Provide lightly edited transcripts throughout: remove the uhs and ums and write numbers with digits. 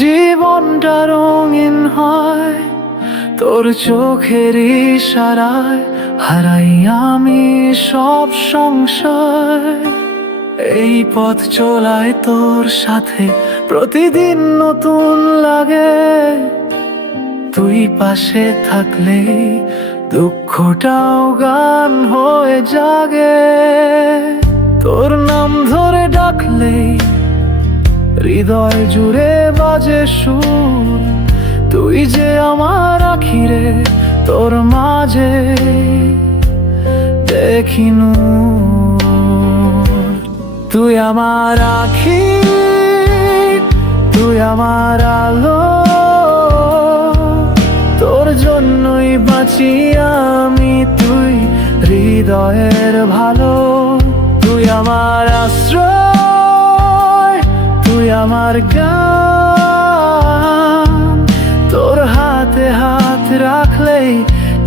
জীবনটা রঙিন হয় তোর চোখের ইশারায়, হারাই আমি সব সংশয়। এই পথ চলায় তোর সাথে প্রতিদিন নতুন লাগে, তুই পাশে থাকলে দুঃখটাও গান হয়ে জাগে। তোর নাম ধরে ডাকলেই হৃদয় জুড়ে বাজে সুর, তুই যে আমার আখিরে, তোর মাঝে দেখি নূর। তুই আমার আখি, তুই আমার আলো, তোর জন্যই বাঁচি আমি, তুই হৃদয়ের ভালো। তুই আমার আশ্রয়, তুই আমার গান, তোর হাতে হাত রাখলেই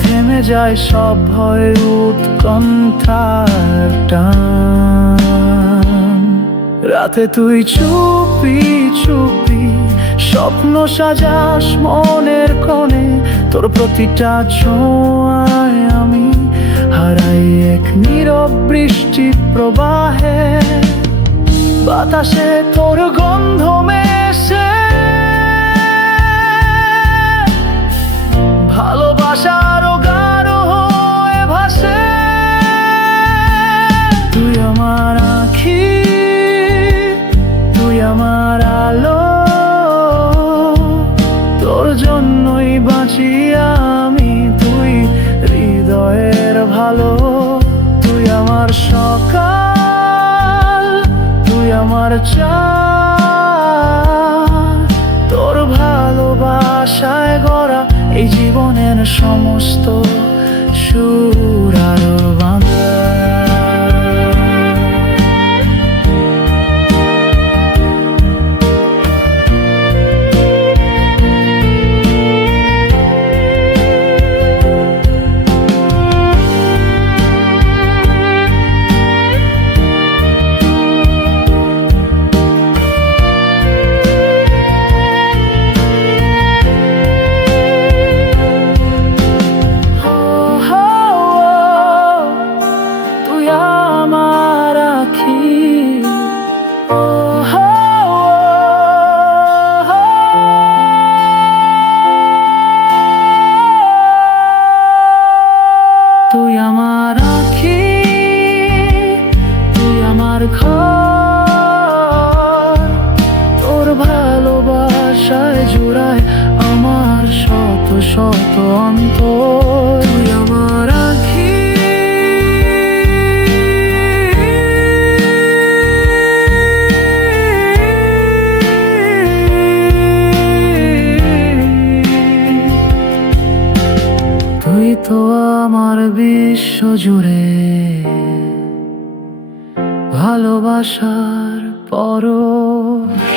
থেমে যায় সব ভয় উৎকণ্ঠার টান। রাতে তুই চুপি চুপি স্বপ্ন সাজাস মনের কোণে, তোর প্রতিটা ছোঁয়ায় আমি হারাই এক নীরব বৃষ্টি প্রবাহে। বাতাসে তোর গন্ধ মেশে, ভালোবাসার গাঢ় হয়ে ভাসে। তুই আমার আখি, তুই আমার আলো, তোর জন্যই বাঁচি আমি, তুই হৃদয়ের ভালো। তুই আমার সকাল, তুই আমার চাঁদ, তোর ভালোবাসায় গড়া এই জীবনের সমস্ত সুর আর বাঁধা। তুই আমার আখি, তুই আমার ঘর, তোর ভালোবাসায় জুড়ায় আমার শত শত অন্তর। তুই আমার আখি, তুই তো আমার বিশ্ব জুড়ে ভালোবাসার পরশ।